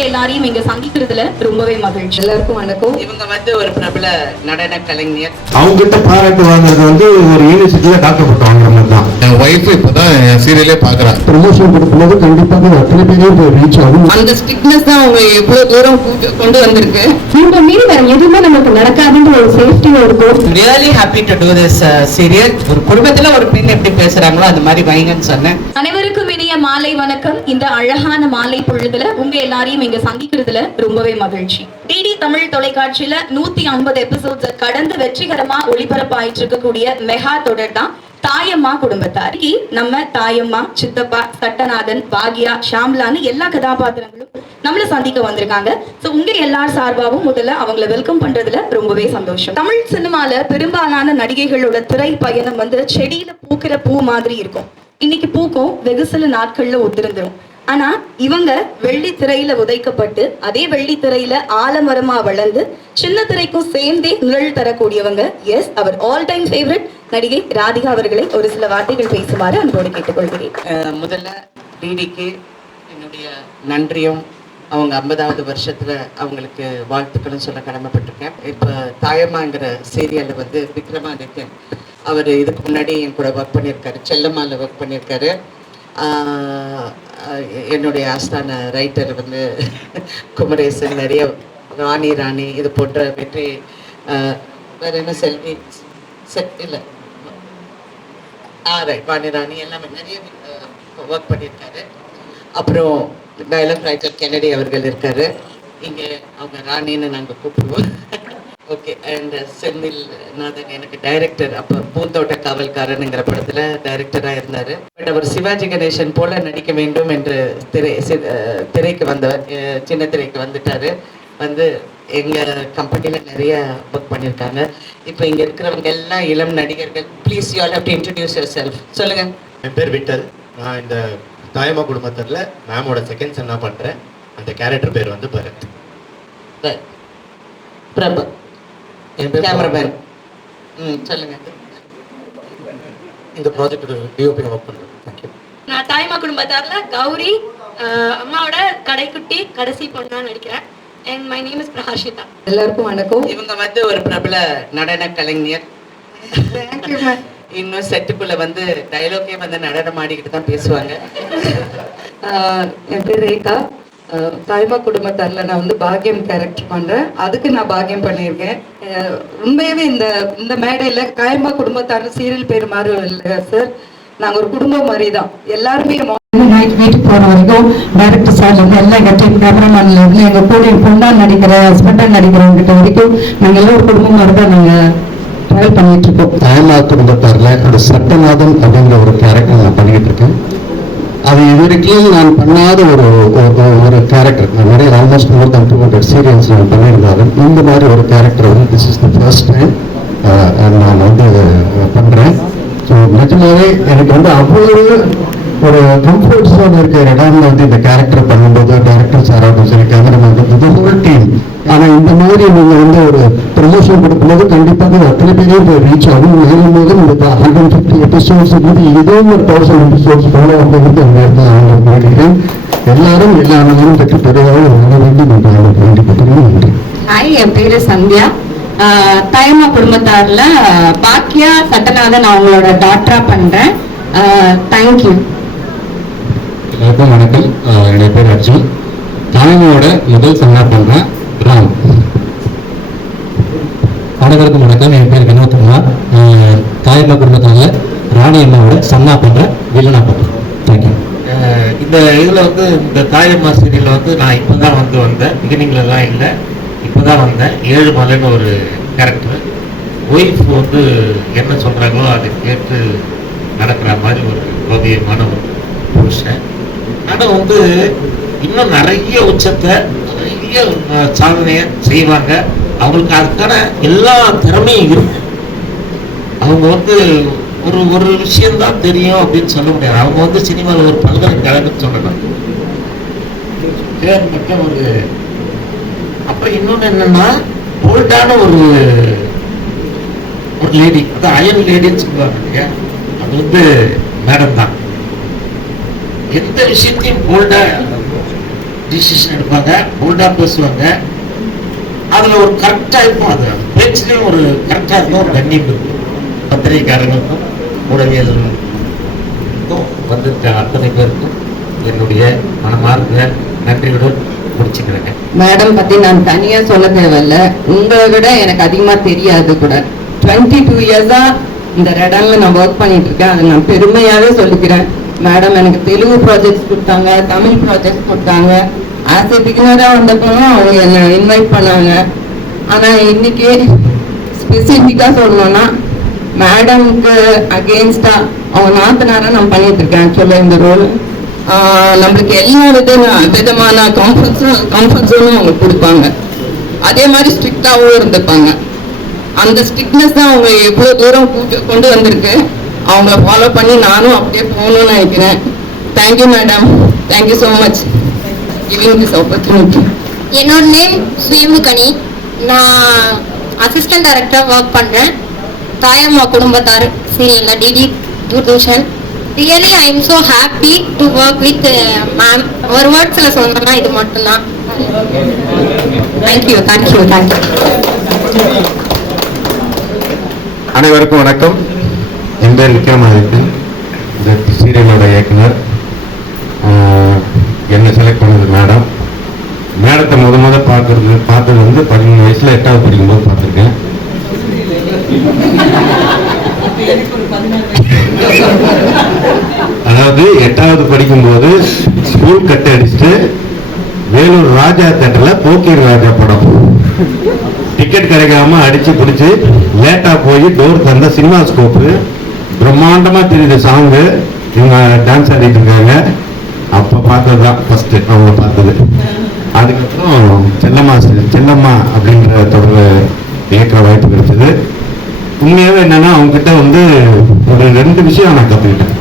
எல்லாரையும் இங்க சந்திக்கிறதுல ரொம்பவே மகிழ்ச்சி. எல்லாருக்கும் வணக்கம். இவங்க ஒரு பிரபல நடன கலைஞர். அவங்க கிட்ட பாராட்டு வாங்குறது ஒரு யூனிவர்சிட்டியில டாக்டர் பட்டம் வாங்குற மாதிரி தான். என் ஒய்ஃப் இப்பதான் சீரியலே பாக்குறாங்க. ப்ரமோஷன் கொடுக்கும்போது கண்டிப்பாக அத்தனை பேரையும் போய் ரீச் ஆகும். அந்த ஸ்ட்ரிக்ட்னஸ் தான் அவங்க எவ்வளவு தூரம் கொண்டு வந்திருக்கு. இவங்க மீறி வேற எதுவுமே நமக்கு நடக்காதுன்ற ஒரு சேஃப்டி இருக்கும். Really happy to to this serial. ஒரு குடும்பத்துல ஒரு பெண் எப்படி பேசுறாங்களோ அது மாதிரி வைங்கன்னு சொன்னேன். அனைவருக்கும் இனிய மாலை வணக்கம். இந்த அழகான மாலை பொழுதுல உங்க எல்லாரையும் இங்க சந்திக்கிறதுல ரொம்பவே மகிழ்ச்சி. டிடி தமிழ் தொலைக்காட்சியில 150 எபிசோட்ஸ் கடந்து வெற்றிகரமா ஒளிபரப்பாயிட்டு இருக்கக்கூடிய மெகா தொடர் தான் தாயம்மா குடும்பத்தார். நம்ம தாயம்மா, சித்தப்பா, சட்டநாதன், பாக்யா, ஷாம்லான்னு எல்லா கதாபாத்திரங்களும் நம்மள சந்திக்க வந்திருக்காங்க. சோ உங்க எல்லார் சார்பாகவும் முதல்ல அவங்கள வெல்கம் பண்றதுல ரொம்பவே சந்தோஷம். தமிழ் சினிமால பெரும்பாலான நடிகைகளோட திரை பயணம் செடியில பூக்கிற பூ மாதிரி இருக்கும். இன்னைக்கு பூக்கும், வெகு சில நாட்கள்ல ஒத்திருந்துரும். ஆனா இவங்க வெள்ளி திரையில உதைக்கப்பட்டு அதே வெள்ளி திரையில ஆலமரமா வளர்ந்து சின்ன திரைக்கும் சேர்ந்தே நிழல் தரக்கூடியவங்க. எஸ், அவர் ஆல் டைம் ஃபேவரட் நடிகை ராதிகா அவர்களை ஒரு சில வார்த்தைகள் பேசுமாறு அன்போடு கேட்டுக்கொள்கிறேன். முதல்ல டிடிக்கு என்னுடைய நன்றியும், அவங்க 50வது வருஷத்துல அவங்களுக்கு வாழ்த்துக்களும் சொல்ல கடமைப்பட்டிருக்கேன். இப்போ தாயம்மாங்கிற சீரியல்ல விக்ரமாதித்யன் அவர் இதுக்கு முன்னாடி என் கூட ஒர்க் பண்ணியிருக்காரு, செல்லம்மாவில் ஒர்க் பண்ணியிருக்காரு. என்னுடைய ஆஸ்தான ரைட்டர் குமரேசன், நிறைய ராணி இது போன்ற வெற்றி, வேற என்ன செல்வி செட் இல்லை ரைட் வாணி எல்லாமே நிறைய ஒர்க் பண்ணியிருக்காரு. அப்புறம் டயலாக் ரைட்டர் கென்னடி அவர்கள் இருக்காரு இங்கே. அவங்க ராணின்னு நாங்கள் கூப்பிடுவோம். ஓகே. அண்ட் செந்தில் நாதன் எனக்கு டைரக்டர், அப்போ பூந்தோட்ட காவல்காரனுங்கிற படத்தில் டைரக்டராக இருந்தார். பட் அவர் சிவாஜி கணேசன் போல நடிக்க வேண்டும் என்று திரைக்கு வந்தவர், சின்ன திரைக்கு வந்துட்டார். எங்கள் கம்பெனியில் நிறைய ஒர்க் பண்ணியிருக்காங்க. இப்போ இங்கே இருக்கிறவங்க எல்லாம் இளம் நடிகர்கள். Please you all have to introduce your self. சொல்லுங்கள். என் பேர் விட்டல். நான் இந்த தாயம்மா குடும்பத்தில் மேமோட செகண்ட் சன்னா பண்ணுறேன். அந்த கேரக்டர் பேர் பரத். பிரபு கேமராமேன். சொல்லுங்க. இந்த ப்ராஜெக்டோட டிஓபி ஒர்க் பண்ணுறேன். தேங்க்யூ. நான் தாய்மா குடும்பத்தார்ல கௌரி, அம்மாவோட கடைக்குட்டி, கடைசி பொண்ணா நடிக்கிறேன். And my name is பிரஹர்ஷிதா. எல்லாருக்கும் வணக்கம். இவங்க ஒரு பிரபல நடன கலைஞர். இன்னும் செட்டுக்குள்ள டைலாக்கே நடனம் ஆடிக்கிட்டு தான் பேசுவாங்க. என் பேர் ரேகா. தாய்மா குடும்பத்தாரில் நான் பாக்யம் கேரக்டர் பண்ணுறேன். அதுக்கு நான் பாக்யம் பண்ணியிருக்கேன். உண்மையாகவே இந்த மேடையில் தாய்மா குடும்பத்தார் சீரியல் பேர் மாதிரி இல்லை சார். நாங்கள் ஒரு குடும்பம் மாதிரி தான். எல்லாருமே நைட் வீட்டுக்கு போகிற வரைக்கும் டைரக்டர் சார்லேருந்து எல்லாம் எங்கள் டீம் கேமராமேன்லேருந்து எங்கள் கூட பொண்ணாக நடிக்கிற ஹஸ்பண்டாக நடிக்கிறவங்கிட்ட வரைக்கும் நாங்கள் எல்லாம் ஒரு குடும்பம் மாதிரி தான் நாங்கள் ட்ராவல் பண்ணிட்டு இருக்கோம். தாயம்மா குடும்பத்தாரில் ஒரு சட்டநாதன் அப்படிங்கிற ஒரு கேரக்டர் நான் பண்ணிக்கிட்டு இருக்கேன். அது இதுவரைக்கும் நான் பண்ணாத ஒரு கேரக்டர். நான் நிறைய ஆல்மோஸ்ட் மோர் தென் 200 சீரியல்ஸ் நான் பண்ணியிருந்தாலும் இந்த மாதிரி ஒரு character this is the first time நான் பண்ணுறேன். ஸோ நிஜமாவே எனக்கு அவ்வளவு ஒரு கம்ஃபர்ட் ஜோன் இருக்கிற இடம்ல இந்த கேரக்டர் பண்ணும்போது டைரக்டர் சாராட்டும் சரி, கேமராமேன், ஹோல் டீம். ஆனால் இந்த மாதிரி நீங்கள் ஒரு ப்ரமோஷன் கொடுக்கும்போது கண்டிப்பாக அத்தனை பேரையும் போய் ரீச் ஆகும். மேலும் மேலும் இந்த 150 எபிசோட்ஸ் இதுவும் ஒரு 1000 எபிசோட்ஸ் போல அப்படிங்கிறது அந்த இடத்துல நான் வேண்டுகிறேன். எல்லாரும் எல்லா நாளும் பெற்று பெறுவாக வர வேண்டும் என்று அவங்களுக்கு வேண்டிப்பட்டேன். நன்றி. ஹாய், என் பேரு சந்தியா. தாயம்மா குடும்பத்தாரில் பாக்யா, சட்டநாதன் அவங்களோட டாக்டரா பண்றேன். தேங்க்யூ. எல்லாருக்கும் வணக்கம். என்னுடைய பேர் அர்ஜுன். தாயம்மாவோட முதல் சன்னா பண்றேன் ராம். அனைவருக்கும் வணக்கம். என் பேர் வினோத்குமார். தாயம்மா குடும்பத்தாரில் ராணி அம்மாவோட சன்னா பண்றேன், வில்லனா பண்றேன். தேங்க்யூ. இந்த இதில் இந்த தாயம்மா சீரியலில் நான் இப்போ தான் வந்தேன். பிகினிங்லலாம் இல்லை, இப்போ தான் வந்தேன். 7 மலைன்னு ஒரு கேரக்டர். ஒய்ஃப் என்ன சொல்கிறாங்களோ அதை கேட்டு நடக்கிற மாதிரி ஒரு பவியமான ஒரு புருஷன். ஆனால் இன்னும் நிறைய உச்சத்தை, நிறைய சாதனையை செய்வாங்க. அவங்களுக்கு அதுக்கான எல்லா திறமையும் இருக்கு. அவங்க ஒரு விஷயம்தான் தெரியும் அப்படின்னு சொல்ல முடியாது. அவங்க சினிமாவில் ஒரு பல்கலைக்கழகம் சொல்லலாம். பேர் மட்டும் அப்புறம் இன்னொன்று என்னன்னா, போல்டான ஒரு லேடி, அது அயன் லேடின்னு சொல்லுவாங்க இல்லையா, அது மேடம் தான். எந்த விஷயத்தையும் போல்டா டிசிஷன் எடுப்பாங்க, போல்டா பேசுவாங்க. அதுல ஒரு கரெக்டா இருக்கும். அது பேச்சுலயும் ஒரு கரெக்டா இருக்கும், ஒரு கண்ணியம் இருக்கும். பத்திரிகைக்காரங்களுக்கும் ஊடகவியலுக்கும் வந்திருக்க அத்தனை பேருக்கும் என்னுடைய மனமார்ந்த நன்றியுடன் முடிச்சுக்கிறேங்க. மேடம் பத்தி நான் தனியா சொல்ல தேவையில்ல, உங்களை விட எனக்கு அதிகமா தெரியாது கூட. 22 இயர்ஸா இந்த ரெடான்ல நான் ஒர்க் பண்ணிட்டு இருக்கேன். அதை நான் பெருமையாவே சொல்லிக்கிறேன். மேடம் எனக்கு தெலுங்கு ப்ராஜெக்ட்ஸ் கொடுத்தாங்க, தமிழ் ப்ராஜெக்ட்ஸ் கொடுத்தாங்க. ஆஸ் எ பிகினரா வந்தப்பவும் அவங்க என்னை இன்வைட் பண்ணாங்க. ஆனா இன்னைக்கு ஸ்பெசிஃபிக்கா சொல்லணும்னா மேடம்க்கு அகெயின்ஸ்டா அவங்க நாத்தனாரா நான் பண்ணிட்டு இருக்கேன். ஆக்சுவலா இந்த ரோல் நம்மளுக்கு எல்லா விதமான கம்ஃபர்ட்ஸும் அவங்க கொடுப்பாங்க. அதே மாதிரி ஸ்ட்ரிக்டாகவும் இருந்துப்பாங்க. அந்த ஸ்ட்ரிக்ட்னஸ் தான் அவங்க எவ்வளோ தூரம் கொண்டு வந்திருக்கு. அவங்கள ஃபாலோ பண்ணி நானும் அப்படியே போகணும்னு நினைக்கிறேன். Thank you madam, thank you so much giving this opportunity. என்னோட நேம் சுயமுகனி. நான் அசிஸ்டன்ட் டைரக்டராக ஒர்க் பண்ணுறேன் தாயம்மா குடும்பத்தார் சீரியலில் DD Doordarshan. Really I am so happy to work with ma'am. ஒரு வேர்ட்ஸில் சொல்லணும்னா இது மட்டும்தான். Thank you thank you thank you. அனைவருக்கும் வணக்கம். என் பேர் விக்ரமாதித்யன், இந்த சீரியலோட இயக்குனர். என்னை செலக்ட் பண்ணது மேடம். மேடத்தை பார்த்தது வந்து 13 வயசுல 8வது படிக்கும்போது பார்த்துருக்கேன். அதாவது 8வது படிக்கும்போது ஸ்கூல் கட் அடிச்சுட்டு வேலூர் ராஜா தேட்டர்ல போக்கீர் ராஜா படம் டிக்கெட் கிடைக்காம அடிச்சு பிடிச்சி லேட்டா போய் டோர் தந்த சினிமா ஸ்கோப்பு பிரம்மாண்டமா தெரியுது சாங்கு. இவங்க டான்ஸ் ஆடிட்டு இருக்காங்க. அப்ப பார்த்ததுதான் ஃபர்ஸ்ட் அவங்க பார்த்தது. அதுக்கப்புறம் செல்லம்மா அப்படின்ற தொடர்பு இயக்கிற வாய்ப்பு கிடைச்சது. உண்மையாவே என்னன்னா அவங்க கிட்ட வந்து ஒரு 2 விஷயம் நான் கத்துக்கிட்டேன்.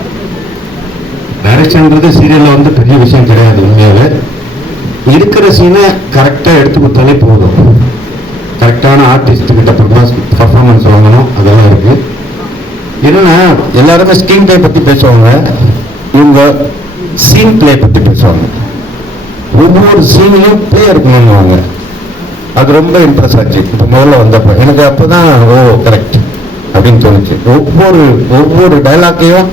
டைரக்ஷன்ன்றது சீரியல்ல வந்து பெரிய விஷயம் கிடையாது. உண்மையாவே இருக்கிற சீனை கரெக்டா எடுத்து கொடுத்தாலே போதும். கரெக்டான ஆர்டிஸ்ட் கிட்ட பர்ஃபார்மன்ஸ் வாங்கணும், அதெல்லாம் இருக்கு. என்னன்னா எல்லாருமே ஸ்கிரீன் பிளே பத்தி பேசுவாங்க, இவங்க சீன் பிளே பத்தி பேசுவாங்க. ஒவ்வொரு சீன்லையும் பிளே இருக்கணும்னுவாங்க. அது ரொம்ப இம்ப்ரெஸ் ஆச்சு இப்போ முதல்ல வந்தப்ப. எனக்கு அப்பதான் கரெக்ட் அப்படின்னு தோணுச்சு. ஒவ்வொரு டைலாக்கையும்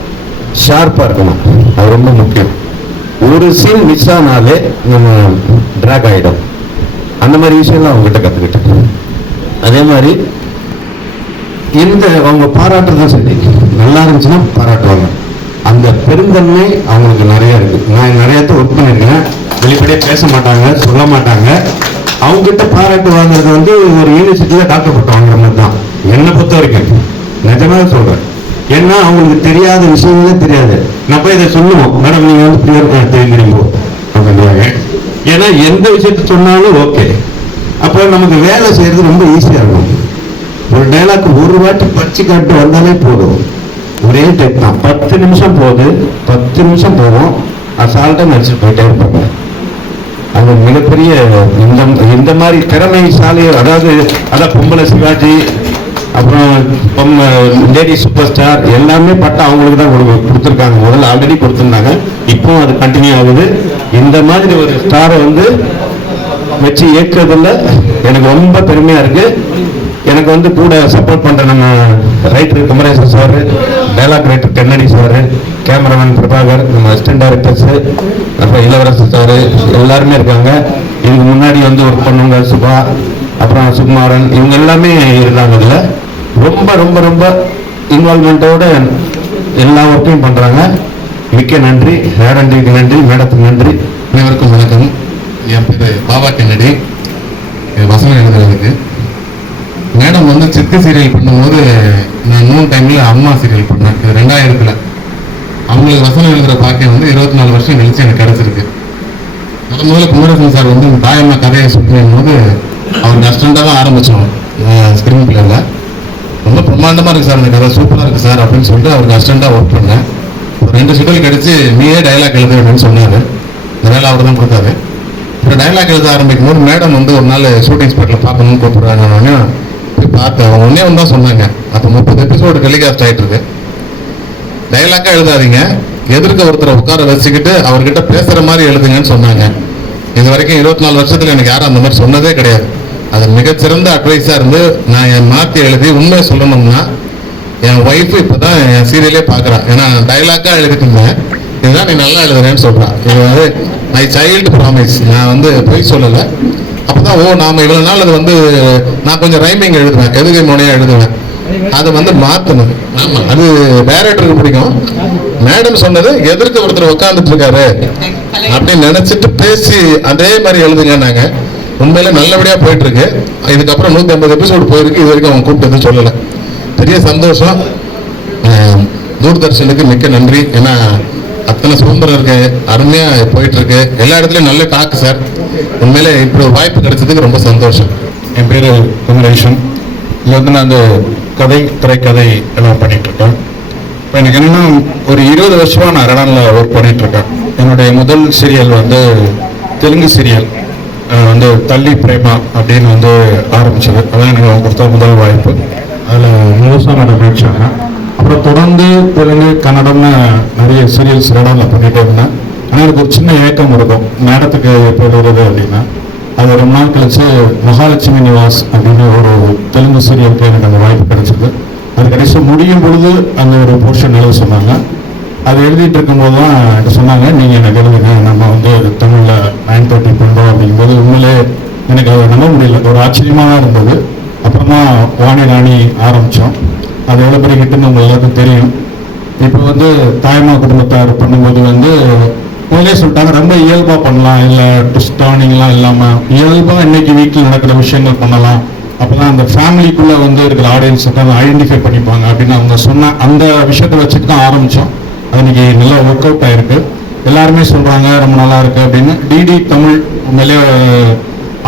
ஷார்ப்பா இருக்கணும், அது ரொம்ப முக்கியம். ஒரு சீன் மிஸ் ஆனாலே நம்ம டிராக் ஆகிடும். அந்த மாதிரி விஷயம்லாம் அவங்ககிட்ட கற்றுக்கிட்டேன். அதே மாதிரி அவங்க பாராட்டுறதும் சரி, நல்லா இருந்துச்சுன்னா பாராட்டுவாங்க. அந்த பெருந்தன்மை அவங்களுக்கு நிறைய இருக்கு. நான் நிறையத்த ஒர்க் பண்ணியிருக்கேன். வெளிப்படையாக பேச மாட்டாங்க, சொல்ல மாட்டாங்க. அவங்ககிட்ட பாராட்டு வாங்குறது வந்து ஒரு யூனிவர்சிட்டியில் டாக்டர் பட்டம் வாங்குற மாதிரி தான் என்னை பொறுத்த வரைக்கும். நிஜமாக சொல்கிறேன். ஏன்னா அவங்களுக்கு தெரியாத விஷயங்களே தெரியாது. நான் போய் இதை சொல்லுவோம், மேடம் நீங்க வந்து பிரியர் தெரிஞ்சிருங்கோ அப்படின்வாங்க. ஏன்னா எந்த விஷயத்த சொன்னாலும் ஓகே. அப்போ நமக்கு வேலை செய்யறது ரொம்ப ஈஸியா இருக்கும். ஒரு டைலாக் ஒரு வாட்டி பச்சு காட்டு வந்தாலே போதும். ஒரே டேக் தான், 10 நிமிஷம் போகுது, 10 நிமிஷம் போகும். அசால்ட்டா நடிச்சுட்டு போயிட்டே இருப்பாங்க. அது மிகப்பெரிய இந்த மாதிரி திறமைசாலி. அதாவது அதான் பொம்பளை சிவாஜி, அப்புறம் லேடி சூப்பர் ஸ்டார் எல்லாமே பட்டம் அவங்களுக்கு தான் கொடுத்துருக்காங்க. முதல்ல ஆல்ரெடி கொடுத்துருந்தாங்க, இப்போ அது கண்டினியூ ஆகுது. இந்த மாதிரி ஒரு ஸ்டாரை வந்து வச்சு இயக்குறதுல எனக்கு ரொம்ப பெருமையா இருக்கு. எனக்கு வந்து கூட சப்போர்ட் பண்ற நம்ம writer Kumaresan sir, dialogue writer Kannadi sir, cameraman Prabhakar, நம்ம அசிஸ்டன்ட் டைரக்டர்ஸ், அப்புறம் இளவரசர் சார் எல்லாருமே இருக்காங்க. இதுக்கு முன்னாடி வந்து ஒர்க் பண்ணவங்க சுபா, அப்புறம் சுகுமாரன், இவங்க எல்லாமே இருக்காங்க. இதுல ரொம்ப ரொம்ப ரொம்ப இன்வால்மெண்டோட எல்லா ஒர்க்கையும் பண்றாங்க. மிக்க நன்றி. ஹேரண்டிக்கு நன்றி, மேடத்துக்கு நன்றி. அனைவருக்கும் வணக்கம். என் பேர் பாபா கென்னடி, வசனம் எழுதுறதுக்கு. மேடம் வந்து சித்து சீரியல் பண்ணும்போது நான் 3 டைம்ல அம்மா சீரியல் பண்ணேன். இது 2000. அவங்களுக்கு வசனம் எழுதுற பாக்கியம் வந்து 24 வருஷம் கழிச்சு எனக்கு கிடைச்சிருக்கு. முதல்ல குமரேசன் சார் வந்து தாயம்மா கதையை சொல்லும் போது அவருக்கு அஸ்டண்டாக தான் ஆரம்பிச்சோம் ஸ்கிரீன் பிளேல. ரொம்ப பிரம்மாண்டமா இருக்கு சார், இந்த கதை சூப்பரா இருக்கு சார் அப்படின்னு சொல்லிட்டு அவருக்கு அஸ்டண்டா ஒர்க் பண்ணேன். ஒரு 2 ஷெட்யூல் கிடைச்சு நீயே டைலாக் எழுது அப்படின்னு சொன்னாரு. இந்த வேலை அவர் தான் கொடுத்தாரு. இப்போ டைலாக் எழுத ஆரம்பிக்கும் போது மேடம் வந்து ஒரு நாள் ஷூட்டிங் ஸ்பாட்ல பார்க்கணும்னு கூப்பிடுறாங்க. போய் பார்த்தேன். அவங்க ஒன்னே ஒன்று தான் சொன்னாங்க, அப்போ 30 எபிசோடு டெலிகாஸ்ட் ஆகிட்டு இருக்கு, டைலாக்கா எழுதாதீங்க, எதிர்க்க ஒருத்தரை உட்கார வச்சுக்கிட்டு அவர்கிட்ட பேசுற மாதிரி எழுதுங்கன்னு சொன்னாங்க. இது வரைக்கும் 24 வருஷத்துல எனக்கு யாரும் அந்த மாதிரி சொன்னதே கிடையாது. அது மிகச்சிறந்த அட்வைஸா இருந்து நான் என் மாற்றி எழுதி உண்மையை சொல்லணும்னா என் ஒய்ஃப் இப்பதான் என் சீரியலே பாக்குறான். ஏன்னா டைலாக்கா எழுதிட்டு இருந்தேன், இதுதான் நீ நல்லா எழுதுறேன்னு சொல்றான். இது வந்து மை சைல்டு ப்ராமிஸ், நான் வந்து பொய் சொல்லலை. அப்பதான் நாம இவ்வளவு நாள் அது வந்து நான் கொஞ்சம் ரைமிங் எழுதுவேன், எதுகை முனையா எழுதுவேன், அதை வந்து மாத்தணும். ஆமா, அது டைரக்டருக்கு பிடிக்கும். மேடம் சொன்னது எதிர்க்க ஒருத்தர் உட்காந்துட்டு இருக்காரு அப்படின்னு நினைச்சிட்டு பேசி அதே மாதிரி எழுதுங்கன்னாங்க. உண்மையில நல்லபடியா போயிட்டு இருக்கு. இதுக்கப்புறம் 150 எபிசோடு போயிருக்கு. இது வரைக்கும் அவன் கூப்பிட்டு சொல்லலை. பெரிய சந்தோஷம். தூர்தர்ஷனுக்கு மிக்க நன்றி. ஏன்னா அத்தனை சுதந்திரம் இருக்கு, அருமையா போயிட்டு இருக்கு. எல்லா இடத்துலயும் நல்ல டாக்கு சார். உண்மையிலே இப்படி ஒரு வாய்ப்பு கிடைச்சதுக்கு ரொம்ப சந்தோஷம். என் பேரு குமரேஷன். இதில் வந்து நான் அந்த கதை திரைக்கதை எல்லாம் பண்ணிட்டு இருக்கேன். இப்போ எனக்கு என்னன்னா ஒரு 20 வருஷமா நான் ரடானில் ஒர்க் பண்ணிட்டு இருக்கேன். என்னுடைய முதல் சீரியல் வந்து தெலுங்கு சீரியல் வந்து தள்ளி பிரேமா அப்படின்னு வந்து ஆரம்பிச்சது. அதான் எனக்கு அவங்க கொடுத்த முதல் வாய்ப்பு. அதில் முழுசாக நான் நடிச்சாங்க. அப்புறம் தொடர்ந்து தெலுங்கு கன்னடம்னு நிறைய சீரியல்ஸ் ரடானில் பண்ணிகிட்டே இருந்தேன். ஆனால் எனக்கு ஒரு சின்ன ஏக்கம் இருக்கும், மேடத்துக்கு எப்போ எழுதுறது அப்படின்னா. அது ரொம்ப நாள் கழிச்சு மகாலட்சுமி நிவாஸ் அப்படின்னு ஒரு தெலுங்கு சீரியலுக்கு எனக்கு அந்த வாய்ப்பு கிடைச்சது. அது கடைசி முடியும் பொழுது அந்த ஒரு போர்ஷன் எழுத சொன்னாங்க. அது எழுதிட்டு இருக்கும்போது தான் எனக்கு சொன்னாங்க, நீங்கள் எனக்கு எழுதுங்க, நம்ம வந்து தமிழில் 9:30 பண்ணுறோம் அப்படிங்கும்போது உண்மையிலே எனக்கு அதை நம்ப முடியல, ஒரு ஆச்சரியமாக தான் இருந்தது. அப்புறமா வாணி ராணி ஆரம்பித்தோம். அது எவ்வளோ பெரிய கிட்டுன்னு உங்களுக்கு எல்லாருக்கும் தெரியும். இப்போ வந்து தாய்மா குடும்பத்தார் பண்ணும்போது வந்து முதலே சொல்லிட்டாங்க, ரொம்ப இயல்பாக பண்ணலாம், இல்லை ட்விஸ்ட் டர்னிங்லாம் இல்லாமல் இயல்பாக இன்னைக்கு வீட்டில் நடக்கிற விஷயங்கள் பண்ணலாம். அப்போ தான் அந்த ஃபேமிலிக்குள்ளே வந்து இருக்கிற ஆடியன்ஸ் வந்து ஐடென்டிஃபை பண்ணிப்பாங்க அப்படின்னு அவங்க சொன்ன அந்த விஷயத்தை வச்சுட்டு தான் ஆரம்பித்தோம். அது இன்னைக்கு நல்லா ஒர்க் அவுட் ஆயிருக்கு. எல்லாருமே சொல்கிறாங்க ரொம்ப நல்லா இருக்கு அப்படின்னு. டிடி தமிழ் உண்மையிலே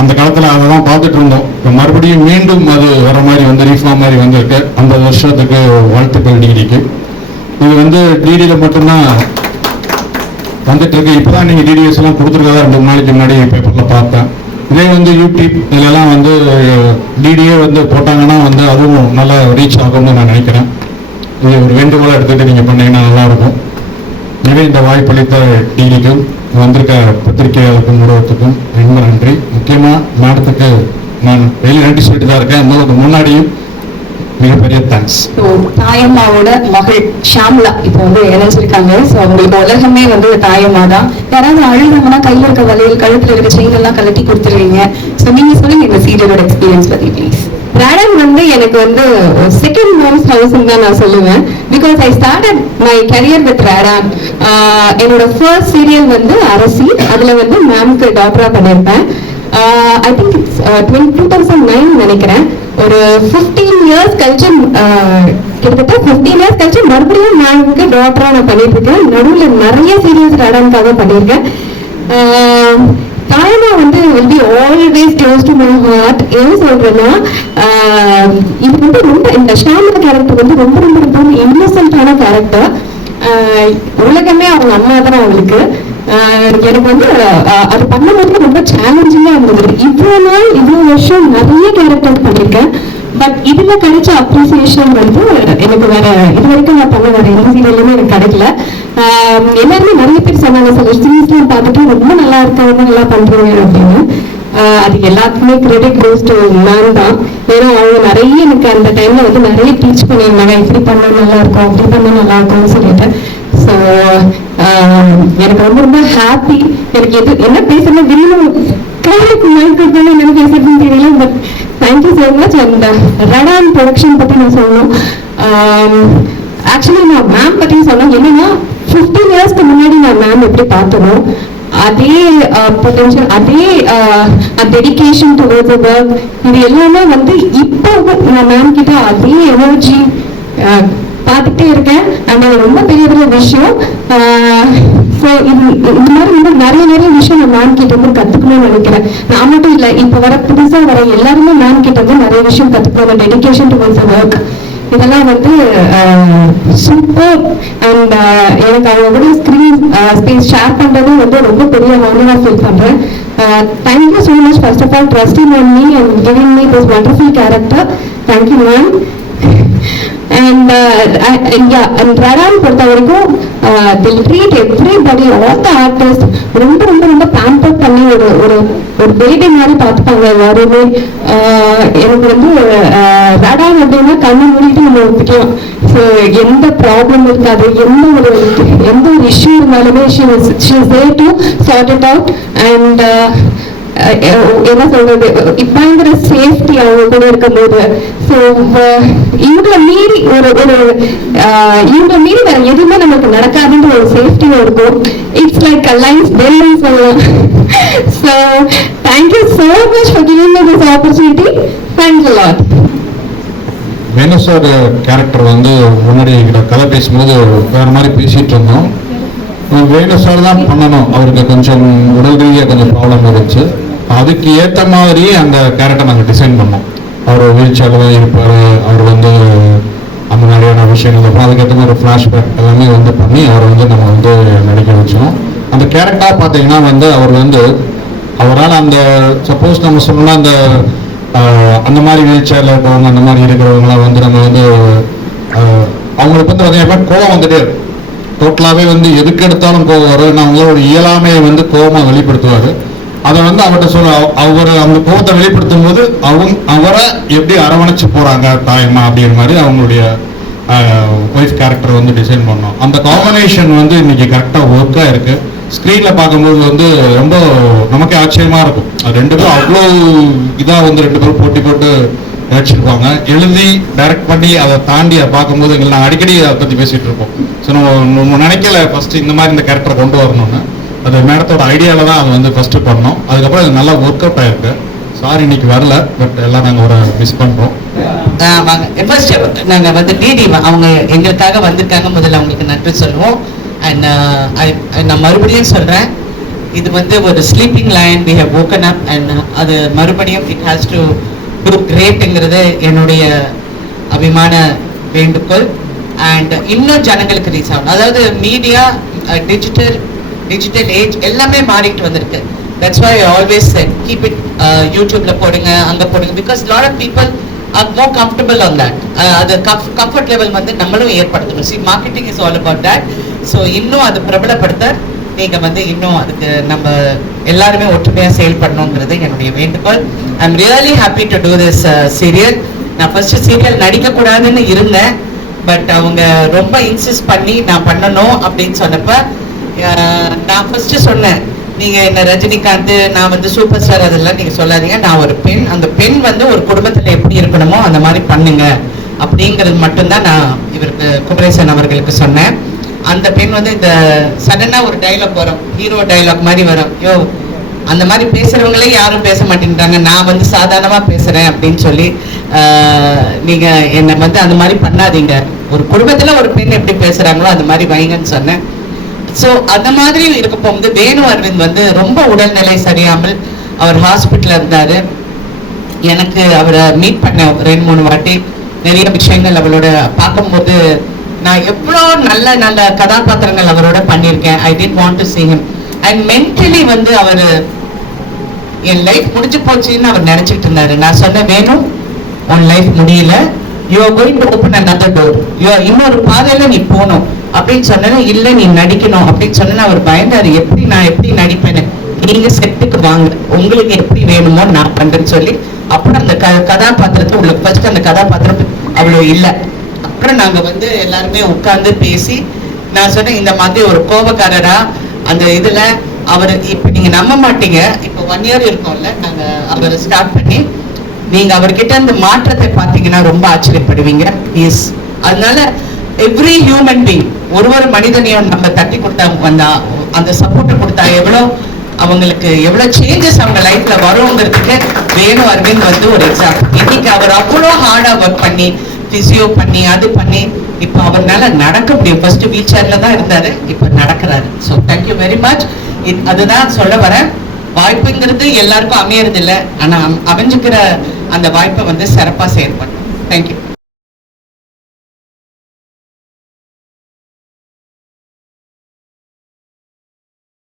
அந்த காலத்தில் அதை தான் பார்த்துட்டு இருந்தோம். இப்போ மறுபடியும் மீண்டும் அது வர மாதிரி வந்து ரீஃபார்ம் மாதிரி வந்திருக்கு. 50 வருஷத்துக்கு வாழ்த்துக்கள் டிடிக்கு. இது வந்து டிடியில் மட்டும்தான் வந்துட்டு இருக்கு. இப்போதான் நீங்கள் டிடிஎஸ் எல்லாம் கொடுத்துருக்கதா 2 நாளைக்கு முன்னாடி பேப்பரில் பார்த்தேன். இதே வந்து யூடியூப் இதெல்லாம் வந்து டிடியே வந்து போட்டாங்கன்னா வந்து அதுவும் நல்லா ரீச் ஆகும்னு நான் நினைக்கிறேன். இது ஒரு வேண்டுகோளாக எடுத்துகிட்டு நீங்கள் பண்ணீங்கன்னா நல்லாயிருக்கும். எனவே இந்த வாய்ப்பளித்த டிடிக்கும் வந்திருக்க பத்திரிகையாளருக்கும் ஊடகத்துக்கும் ரொம்ப நன்றி. முக்கியமாக மேடத்துக்கு நான் வெளியே நன்றி சொல்லிட்டு தான் இருக்கேன். உங்களுக்கு முன்னாடியும் மிகப்பெரிய தேங்க்ஸ். ஸோ தாயம்மாவோட மகள் ஷாம்லா இப்போ வந்து இணைஞ்சிருக்காங்க. ஸோ அவங்களுக்கு உலகமே வந்து தாயம்மா தான். யாராவது அழுதாங்கன்னா கையில் இருக்க வளையல் கழுத்தில் இருக்க செயின் எல்லாம் கழட்டி கொடுத்துருவீங்க. ஸோ நீங்க சொல்லுங்க இந்த சீரியலோட எக்ஸ்பீரியன்ஸ் பத்தி ப்ளீஸ். ரடன் வந்து எனக்கு வந்து செகண்ட் ஹோம்ஸ் ஹவுஸ்ன்னு தான் நான் சொல்லுவேன். Because I started my career with Radaan. என்னோட ஃபர்ஸ்ட் சீரியல் வந்து அரசி. அதுல வந்து மேம்க்கு டாக்டரா பண்ணியிருப்பேன். ஐ திங்க் இட்ஸ் 2009 நினைக்கிறேன். ஒரு 15 இயர்ஸ் கழிச்சு கிட்டத்தட்ட 15 இயர்ஸ் கழிச்சு மறுபடியும் மேம்க்கு டாக்டரா நான் பண்ணிட்டு இருக்கேன். நடுவில் நிறைய சீரியல்ஸ் ரடனுக்காக பண்ணியிருக்கேன். தாயமா வந்து will be always close to my heart. ஏன் சொல்றேன்னா இது வந்து ரொம்ப இந்த ஷாம்லா கேரக்டர் வந்து ரொம்ப ரொம்ப ரொம்ப இன்னசென்ட்டான கேரக்டர். உலகமே அவங்க அம்மா தான் அவங்களுக்கு. எனக்கு வந்து அது பண்ணும்போது ரொம்ப சேலஞ்சிங்கா இருந்தது. இவ்வளோ நாள் இவ்வளோ வருஷம் நிறைய கேரக்டர் பண்ணியிருக்கேன். பட் இதுல கிடைச்ச அப்ரிசியேஷன் வந்து எனக்கு வேற இது வரைக்கும் நான் பண்ண வேற எந்த சீரியலுமே எனக்கு கிடைக்கல. எல்லாருமே நிறைய பேர் சொன்னாங்க, சில சீரீஸ்லாம் பார்த்துட்டு ரொம்ப நல்லா இருக்கு, ரொம்ப நல்லா பண்றீங்க அப்படின்னு. அது எல்லாத்துக்குமே கிரெடிட் கோஸ் டு மேம் தான். ஏன்னா அவங்க நிறைய எனக்கு அந்த டைம்ல வந்து நிறைய டீச் பண்ணியிருந்தாங்க, இப்படி பண்ண நல்லா இருக்கும், அப்படி பண்ண நல்லா இருக்கும்னு சொல்லிட்டு. ஸோ எனக்கு ரொம்ப ரொம்ப ஹாப்பி. எனக்கு எது என்ன பேசுறது திடீர்னு என்ன பேசுறதுன்னு தெரியல. But thank you so much. அந்த ரடான் ப்ரொடக்ஷன் பத்தி நான் சொல்லணும். ஆக்சுவலி நான் மேம் பத்தி சொன்னேன். என்னன்னா 15 இயர்ஸ்க்கு முன்னாடி நான் மேம் எப்படி பார்த்தனோ அதே பொட்டன்ஷியல், அதே டெடிகேஷன் டுவர்ட்ஸ் ஒர்க், இது எல்லாமே வந்து இப்போ நான் மேம் கிட்ட அதே எனர்ஜி பார்த்துட்டே இருக்கேன். அண்ட் அது ரொம்ப பெரிய பெரிய விஷயம். ஸோ இந்த மாதிரி வந்து நிறைய நிறைய விஷயம் நான் மேம் கிட்ட வந்து கற்றுக்கணும்னு நினைக்கிறேன். நான் மட்டும் இல்லை, இப்போ வர புதுசாக வர எல்லாருமே மேம் கிட்ட வந்து நிறைய விஷயம் கற்றுக்கணும். டெடிகேஷன் டுவர்ட்ஸ் ஒர்க் இதெல்லாம் வந்து சூப்பர். அண்ட் எனக்கு அவங்க கூட ஸ்க்ரீன் ஸ்பேஸ் ஷேர் பண்ணுறதும் வந்து ரொம்ப பெரிய ஹானராக ஃபீல் பண்ணுறேன். Thank you so much first of all trusting on me and giving me this wonderful character. Thank you ma'am. And ரடான் பொறுத்த வரைக்கும் they'll treat everybody, all the artists ரொம்ப ரொம்ப ரொம்ப பேம்பர் பண்ணி ஒரு ஒரு ஒரு பேபி மாதிரி பார்த்துப்பாங்க எல்லாருமே. எனக்கு வந்து ரடான் அப்படின்னா கண்ணு மூடிட்டு நம்ம ஒத்துக்கலாம். ஸோ எந்த ப்ராப்ளம் இருக்காது, எந்த ஒரு இஷ்யூ இருந்தாலுமே she is there to sort it out. And என்ன சொல்றது, பயங்கர சேஃப்டி அவங்க கூட இருக்கும்போது. ஸோ இவங்களை மீறி இவங்களை மீறி வேற எதுவுமே நமக்கு நடக்காதுன்ற ஒரு சேஃப்டியும் இருக்கும். இட்ஸ் லைக் அலைன்ஸ் பெல்லுன்னு சொல்லலாம். So thank you so much for giving me this opportunity. Thanks a lot. Venu sir character வந்து முன்னாடி கதை பேசும்போது வேற மாதிரி பேசிட்டு இருந்தோம். வேணு சார் தான் பண்ணணும், அவருக்கு கொஞ்சம் உடல் ரீதியாக கொஞ்சம் ப்ராப்ளம் இருந்துச்சு. அதுக்கு ஏற்ற மாதிரி அந்த கேரக்டர் நாங்கள் டிசைன் பண்ணோம். அவர் வீல் சேரில் தான் இருப்பார், அவர் வந்து அந்த மாதிரியான விஷயங்கள், அப்புறம் அதுக்கேற்ற மாதிரி ஃப்ளாஷ்பேக் எல்லாமே வந்து பண்ணி அவரை வந்து நம்ம வந்து நடிக்க வச்சோம். அந்த கேரக்டர் பார்த்தீங்கன்னா வந்து அவர் வந்து அவரால் அந்த சப்போஸ் நம்ம சொன்னோம்னா அந்த மாதிரி வீல் சேரில் இருக்கவங்க, அந்த மாதிரி இருக்கிறவங்களாம் வந்து நம்ம வந்து அவங்களுக்கு வந்து பார்த்தீங்கன்னா கோவம் வந்துட்டே இருக்கும். டோட்டலாகவே வந்து எதுக்கு எடுத்தாலும் கோவம் வரும். நான் அவங்களோட இயலாமையை வந்து கோவமாக வெளிப்படுத்துவார். அதை வந்து அவர்கிட்ட சொல்ல அவர் அந்த கோவத்தை வெளிப்படுத்தும் போது அவரை எப்படி அரவணைச்சு போறாங்க தாயம்மா அப்படிங்கிற மாதிரி அவங்களுடைய ஒய்ஃப் கேரக்டர் வந்து டிசைன் பண்ணோம். அந்த காம்பினேஷன் வந்து இன்னைக்கு கரெக்டாக ஒர்க்காக இருக்கு. ஸ்க்ரீனில் பார்க்கும்போது வந்து ரொம்ப நமக்கே ஆச்சரியமா இருக்கும். அது ரெண்டு பேரும் அவ்வளோ இதாக வந்து ரெண்டு பேரும் போட்டி போட்டு நடிச்சிருப்பாங்க. எழுதி டைரக்ட் பண்ணி அதை தாண்டி அதை பார்க்கும்போது எங்களுக்கு நாங்கள் அடிக்கடி அதை பற்றி பேசிகிட்டு இருப்போம். ஸோ நம்ம நினைக்கல ஃபஸ்ட்டு இந்த மாதிரி இந்த கேரக்டரை கொண்டு வரணும்னு. அது மேடத்தோட ஐடியாவில் தான் அது வந்து ஃபஸ்ட்டு பண்ணோம். அதுக்கப்புறம் அது நல்லா ஒர்க் அவுட் ஆயிருக்கு. சாரி இன்னைக்கு வரல, பட் எல்லாம் நாங்கள் ஒரு மிஸ் பண்ணுறோம். ஃபர்ஸ்ட் நாங்கள் வந்து டிடி அவங்க எங்களுக்காக வந்திருக்காங்க, முதல்ல அவங்களுக்கு நன்றி சொல்லுவோம். அண்ட் நான் மறுபடியும் சொல்கிறேன், இது வந்து ஒரு sleeping line, we have woken up and அது மறுபடியும் இட் ஹேஸ் டு டு கிரேட்ங்கிறது என்னுடைய அபிமான வேண்டுகோள். அண்ட் இன்னும் ஜனங்களுக்கு ரீச் ஆகும். அதாவது மீடியா, டிஜிட்டல் ஏஜ் எல்லாமே மாறிட்டு வந்திருக்கு. That's why I always said keep it யூடியூப்ல போடுங்க, அங்கே போடுங்க, because lot of people are more comfortable on that. அது கம்ஃபர்ட் லெவல் வந்து நம்மளும் ஏற்படுத்தணும். See marketing is all about that. So இன்னும் அது பிரபலப்படுத்த நீங்கள் வந்து இன்னும் அதுக்கு நம்ம எல்லாருமே ஒற்றுமையாக செயல்படணுங்கிறது என்னுடைய வேண்டுகோள். I am really happy to do this serial. நான் ஃபர்ஸ்ட் சீரியல் நடிக்கக்கூடாதுன்னு இருந்தேன், பட் அவங்க ரொம்ப இன்சிஸ்ட் பண்ணி நான் பண்ணணும் அப்படின்னு சொன்னப்ப நான் ஃபர்ஸ்ட் சொன்னேன், நீங்க என்ன ரஜினிகாந்த், நான் வந்து சூப்பர் ஸ்டார் அதெல்லாம் நீங்க சொல்லாதீங்க, நான் ஒரு பெண், அந்த பெண் வந்து ஒரு குடும்பத்துல எப்படி இருக்கணுமோ அந்த மாதிரி பண்ணுங்க அப்படிங்கிறது மட்டும்தான் நான் இவருக்கு குமரேசன் அவர்களுக்கு சொன்னேன். அந்த பெண் வந்து இந்த சடனா ஒரு டைலாக் வரும், ஹீரோ டைலாக் மாதிரி வரும், யோ அந்த மாதிரி பேசுறவங்களே யாரும் பேச மாட்டேங்கிறாங்க, நான் வந்து சாதாரணமா பேசுறேன் அப்படின்னு சொல்லி நீங்க என்னை வந்து அந்த மாதிரி பண்ணாதீங்க, ஒரு குடும்பத்துல ஒரு பெண் எப்படி பேசுறாங்களோ அந்த மாதிரி வைங்கன்னு சொன்னேன். ஸோ அந்த மாதிரி இருக்கப்போ வந்து வேணு அரவிந்த் வந்து ரொம்ப உடல்நிலை சரியாமல் அவர் ஹாஸ்பிட்டலில் இருந்தார். எனக்கு அவரை மீட் பண்ண 2-3 வாட்டி நிறைய விஷயங்கள் அவளோட பார்க்கும்போது நான் எவ்வளோ நல்ல நல்ல கதாபாத்திரங்கள் அவரோட பண்ணியிருக்கேன். I did want to see him. And mentally வந்து அவர் என் லைஃப் முடிஞ்சு போச்சுன்னு அவர் நினச்சிட்டு இருந்தாரு. நான் சொன்னேன், வேணும் உன் லைஃப் முடியல, you are going to open another door, இன்னொரு பாதையில நீ போகணும் அப்படின்னு சொன்னா, இல்ல நீ நடிக்கணும் அப்படின்னு சொன்னா அவர் பயந்தாரு, நான் எப்படி நடிப்பேன்னு, நீங்க செட்டுக்கு வாங்க, உங்களுக்கு எப்படி வேணுமோ நான் பண்றேன்னு சொல்லி அப்புறம் அந்த கதாபாத்திரத்தை உங்களுக்கு ஃபர்ஸ்ட் அந்த கதாபாத்திரம் அவ்வளோ இல்லை. அப்புறம் நாங்க வந்து எல்லாருமே உட்கார்ந்து பேசி நான் சொன்னேன், இந்த மாதிரி ஒரு கோபக்காரரா அந்த இதுல அவர் இப்ப நீங்க நம்ப மாட்டீங்க, இப்போ 1 year இருக்கோம்ல நாங்க அவரை ஸ்டார்ட் பண்ணி, நீங்க அவர்கிட்ட அந்த மாற்றத்தை பார்த்தீங்கன்னா ரொம்ப ஆச்சரியப்படுவீங்க. இஸ் அதனால எவ்ரி ஹியூமன் பீங், ஒரு மனிதனையும் நம்ம தட்டி கொடுத்தா வந்தா அந்த சப்போர்ட் கொடுத்தா எவ்வளோ அவங்களுக்கு எவ்வளவு சேஞ்சஸ் அவங்க லைஃப்ல வருங்கிறதுக்கு வேணு அரவிந்த் வந்து ஒரு எக்ஸாம்பிள். இன்னைக்கு அவர் அவ்வளோ ஹார்டா ஒர்க் பண்ணி பிசியோ பண்ணி அது பண்ணி இப்போ அவர்னால நடக்க முடியும். ஃபர்ஸ்ட் வீல் சேர்ல தான் இருந்தாரு, இப்போ நடக்கிறாரு. So thank you very much. அதுதான் சொல்ல வரேன், வாய்ப்புங்கிறது எல்லாருக்கும் அமையறது இல்லை, ஆனா அமைஞ்சுக்கிற அந்த வாய்ப்பை வந்து சிறப்பா செயல்படும். தேங்க்யூ.